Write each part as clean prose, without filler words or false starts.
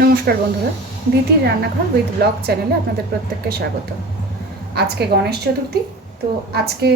নমস্কার বন্ধুরা, দিতির রান্নাঘর উইথ ব্লগ চ্যানেলে আপনাদের প্রত্যেককে স্বাগত। আজকে গণেশ চতুর্থী, তো আজকে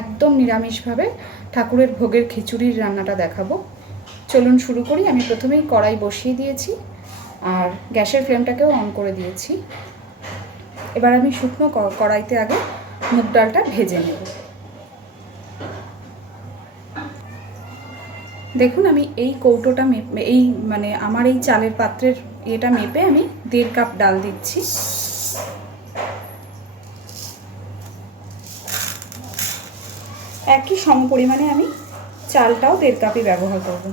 একদম নিরামিষভাবে ঠাকুরের ভোগের খিচুড়ির রান্নাটা দেখাবো। চলুন শুরু করি। আমি প্রথমেই কড়াই বসিয়ে দিয়েছি আর গ্যাসের ফ্লেমটাকেও অন করে দিয়েছি। এবার আমি শুকনো কড়াইতে আগে মুগ ডালটা ভেজে নেব। দেখুন, আমি এই কৌটোটা আমার এই চালের পাত্রের এটা মেপে আমি 1.5 কাপ ডাল দিচ্ছি। একই সম পরিমাণে আমি চালটাও 1.5 কাপই ব্যবহার করব।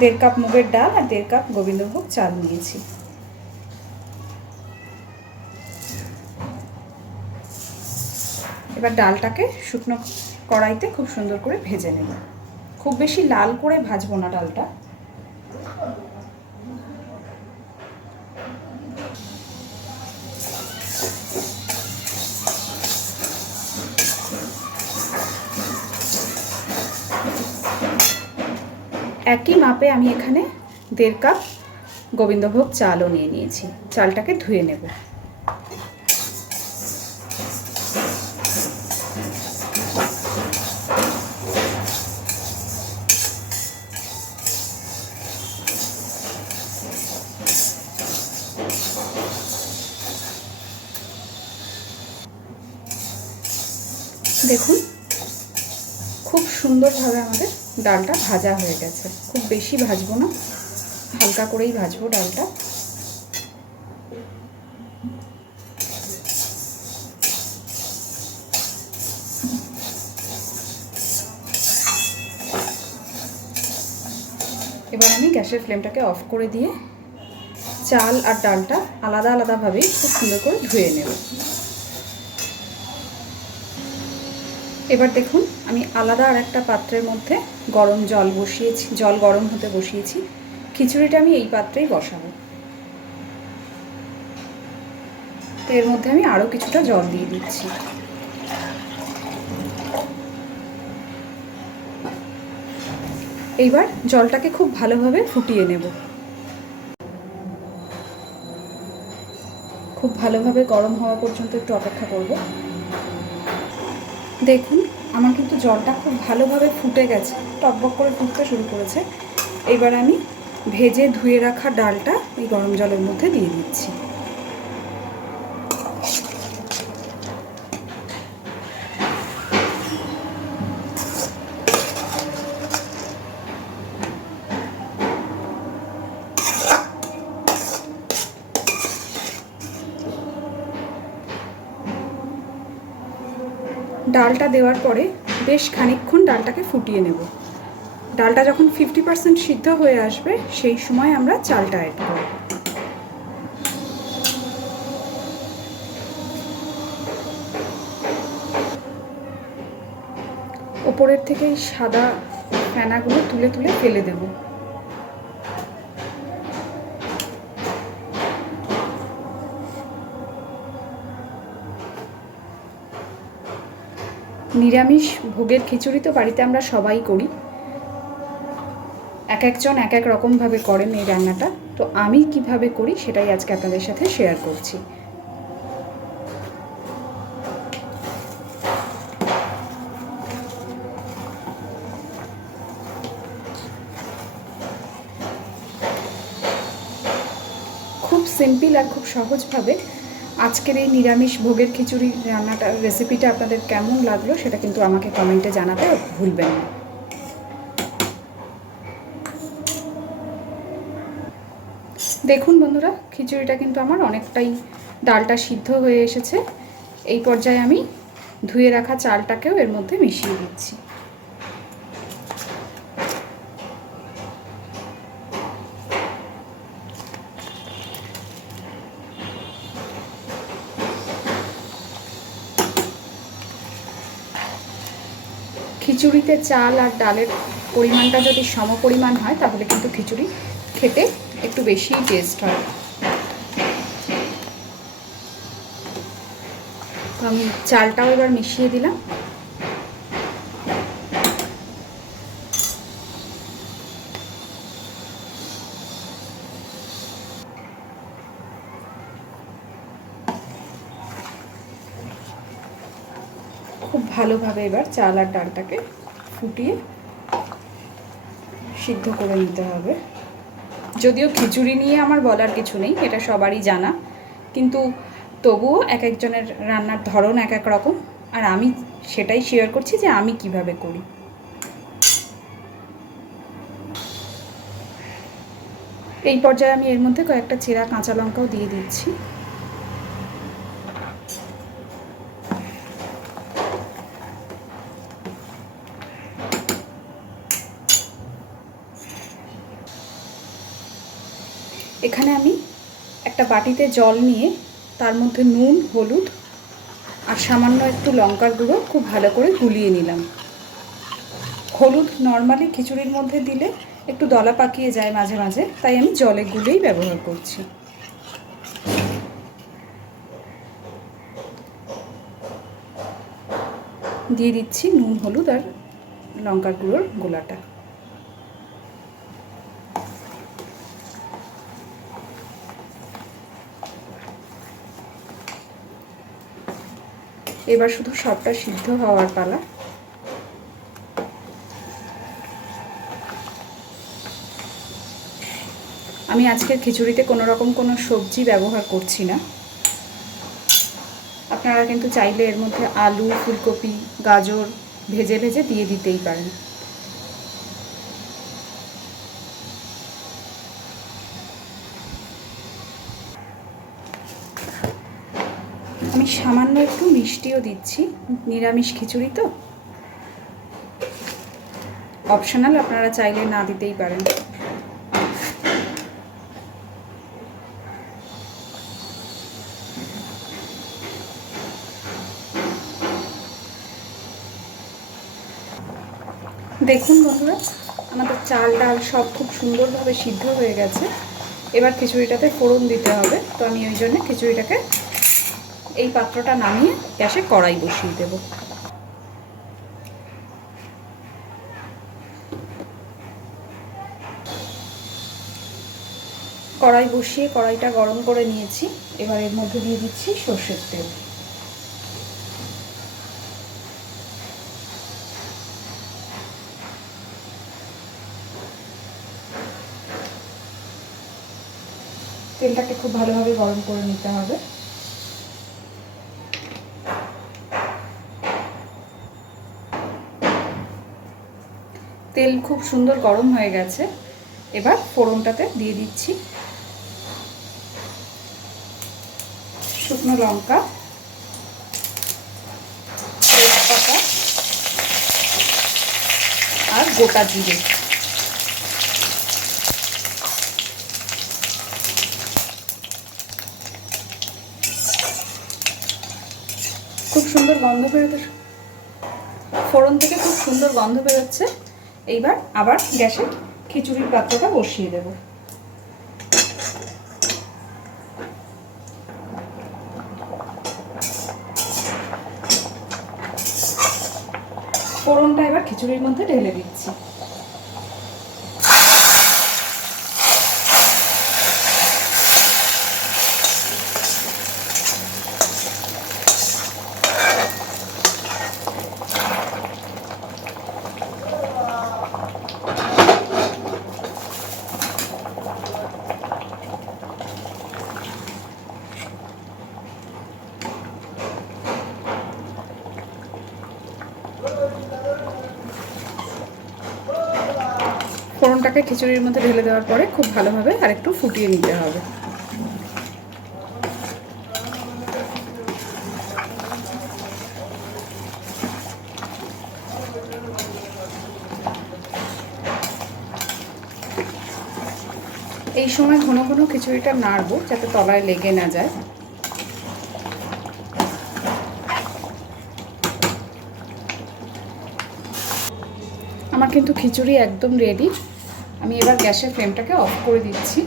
1.5 কাপ মুগের ডাল আর 1.5 কাপ গোবিন্দভোগ চাল নিয়েছি। এবার ডালটাকে শুকনো কড়াইতে খুব সুন্দর করে ভেজে নেব। খুব বেশি লাল করে ভাজবো না ডালটা। একই মাপে আমি এখানে 1.5 কাপ গোবিন্দভোগ চালও নিয়ে নিয়েছি। চালটাকে ধুয়ে নেব। দেখুন, খুব সুন্দরভাবে আমাদের ডালটা ভাজা হয়ে গেছে। খুব বেশি ভাজবো না, হালকা করেই ভাজবো ডালটা। এবার আমি গ্যাসের ফ্লেমটাকে অফ করে দিয়ে চাল আর ডালটা আলাদা আলাদাভাবেই খুব সুন্দর করে ধুয়ে নেব। এবার দেখুন, আমি আলাদা আর একটা পাত্রের মধ্যে গরম জল বসিয়েছি, জল গরম হতে বসিয়েছি। খিচুড়িটা আমি এই পাত্রেই বসাবো। এর মধ্যে আমি আরও কিছুটা জল দিয়ে দিচ্ছি। এইবার জলটাকে খুব ভালোভাবে ফুটিয়ে নেব। খুব ভালোভাবে গরম হওয়া পর্যন্ত একটু অপেক্ষা করব। দেখুন, আমার কিন্তু জলটা খুব ভালোভাবে ফুটে গেছে, টকবক করে ফুটতে শুরু করেছে। এবার আমি ভেজে ধুয়ে রাখা ডালটা এই গরম জলের মধ্যে দিয়ে দিচ্ছি। ডালটা দেওয়ার পরে বেশ খানিকক্ষণ ডালটাকে ফুটিয়ে নেব। ডালটা যখন 50% সিদ্ধ হয়ে আসবে সেই সময় আমরা চালটা অ্যাড করব। ওপরের থেকে এই সাদা ফেনাগুলো তুলে তুলে ফেলে দেব। নিরামিষ ভোগের খিচুড়ি তো বাড়িতে আমরা সবাই করি, এক একজন এক এক রকমভাবে করেন এই রান্নাটা। তো আমি কিভাবে করি সেটাই আজকে আপনাদের সাথে শেয়ার করছি। খুব সিম্পল আর খুব সহজভাবে আজকের এই নিরামিষ ভোগের খিচুড়ি রান্নাটার রেসিপিটা আপনাদের কেমন লাগলো সেটা কিন্তু আমাকে কমেন্টে জানাতে ভুলবেন না। দেখুন বন্ধুরা, খিচুড়িটা কিন্তু আমার অনেকটাই ডালটা সিদ্ধ হয়ে এসেছে। এই পর্যায়ে আমি ধুয়ে রাখা চালটাকেও এর মধ্যে মিশিয়ে দিচ্ছি। খিচুড়িতে চাল আর ডালের পরিমাণটা যদি সমপরিমাণ হয় তাহলে কিন্তু খিচুড়ি খেতে একটু বেশিই টেস্ট হয়। তো আমি চালটাও এবার মিশিয়ে দিলাম। ভালোভাবে এবার চাল আর ডালটাকে ফুটিয়ে সিদ্ধ করে নিতে হবে। যদিও খিচুড়ি নিয়ে আমার বলার কিছু নেই, এটা সবারই জানা, কিন্তু তবুও এক একজনের রান্নার ধরন এক এক রকম, আর আমি সেটাই শেয়ার করছি যে আমি কিভাবে করি। এই পর্যায়ে আমি এর মধ্যে কয়েকটা চেরা কাঁচা লঙ্কাও দিয়ে দিচ্ছি। এখানে আমি একটা বাটিতে জল নিয়ে তার মধ্যে নুন, হলুদ আর সামান্য একটু লঙ্কার গুঁড়ো খুব ভালো করে গুলিয়ে নিলাম। হলুদ নর্মালি খিচুড়ির মধ্যে দিলে একটু দলা পাকিয়ে যায় মাঝে মাঝে, তাই আমি জলে গুলেই ব্যবহার করছি। দিয়ে দিচ্ছি নুন, হলুদ আর লঙ্কার গুঁড়োর গোলাটা। এবার শুধু সবটা সিদ্ধ হওয়ার পালা। আমি আজকের খিচুড়িতে কোনো রকম কোনো সবজি ব্যবহার করছি না। আপনারা কিন্তু চাইলে এর মধ্যে আলু, ফুলকপি, গাজর ভেজে ভেজে দিয়ে দিতেই পারেন। আমি সামান্য একটু মিষ্টিও দিচ্ছি, নিরামিষ খিচুড়ি তো অপশনাল, আপনারা চাইলে না দিতেই পারেন। দেখুন বন্ধুরা, আমাদের চাল ডাল সব খুব সুন্দরভাবে সিদ্ধ হয়ে গেছে। এবার খিচুড়িটাতে ফোড়ন দিতে হবে, তো আমি ওই জন্য খিচুড়িটাকে এই পাত্রটা নামিয়ে গ্যাসে কড়াই বসিয়ে দেব। কড়াই বসিয়ে কড়াইটা গরম করে নিয়েছি। এবার এর মধ্যে দিয়ে দিচ্ছি সর্ষের তেল। তেলটাকে খুব ভালোভাবে গরম করে নিতে হবে। তেল খুব সুন্দর গরম হয়ে গেছে। এবার ফোড়নটাতে দিয়ে দিচ্ছি শুকনো লঙ্কা, তেজপাতা আর গোটা জিরে। খুব সুন্দর গন্ধ বেরোতে, ফোড়ন থেকে খুব সুন্দর গন্ধ বেরোচ্ছে। এইবার আবার গ্যাসে খিচুড়ির পাত্রটা বসিয়ে দেব। ফোড়নটা এবার খিচুড়ির মধ্যে ঢেলে দিচ্ছি। ফোড়নটাকে খিচুড়ির মধ্যে ঢেলে দেওয়ার পরে খুব ভালোভাবে আরেকটু ফুটিয়ে নিতে হবে। এই সময় ঘন ঘন খিচুড়িটা নাড়বো যাতে তলায় লেগে না যায়। আমার কিন্তু খিচুড়ি একদম রেডি। আমি এবার গ্যাসের ফ্লেমটাকে অফ করে দিচ্ছি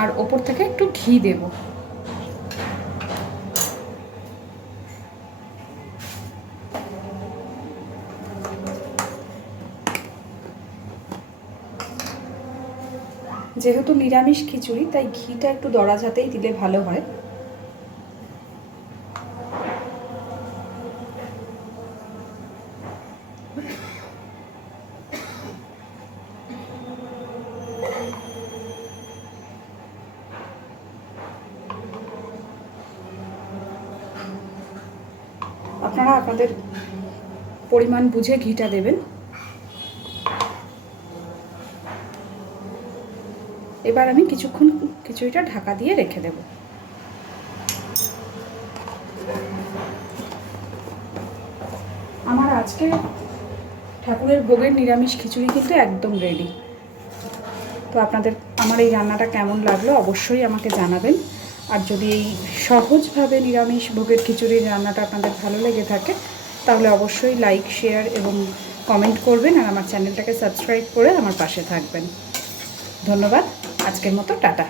আর ওপর থেকে একটু ঘি দেব। যেহেতু নিরামিষ খিচুড়ি তাই ঘিটা একটু দরা জাতেই দিলে ভালো হয়। আপনারা আপনাদের পরিমাণ বুঝে ঘিটা দেবেন। এবার আমি কিছুক্ষণ খিচুড়িটা ঢাকা দিয়ে রেখে দেব। আমার আজকে ঠাকুরের ভোগের নিরামিষ খিচুড়ি কিন্তু একদম রেডি। তো আপনাদের আমার এই রান্নাটা কেমন লাগলো অবশ্যই আমাকে জানাবেন। আর যদি এই সহজভাবে নিরামিষ ভোগের খিচুড়ির রান্নাটা আপনাদের ভালো লেগে থাকে তাহলে অবশ্যই লাইক, শেয়ার এবং কমেন্ট করবেন আর আমার চ্যানেলটাকে সাবস্ক্রাইব করে আমার পাশে থাকবেন। ধন্যবাদ। আজকের মতো টাটা।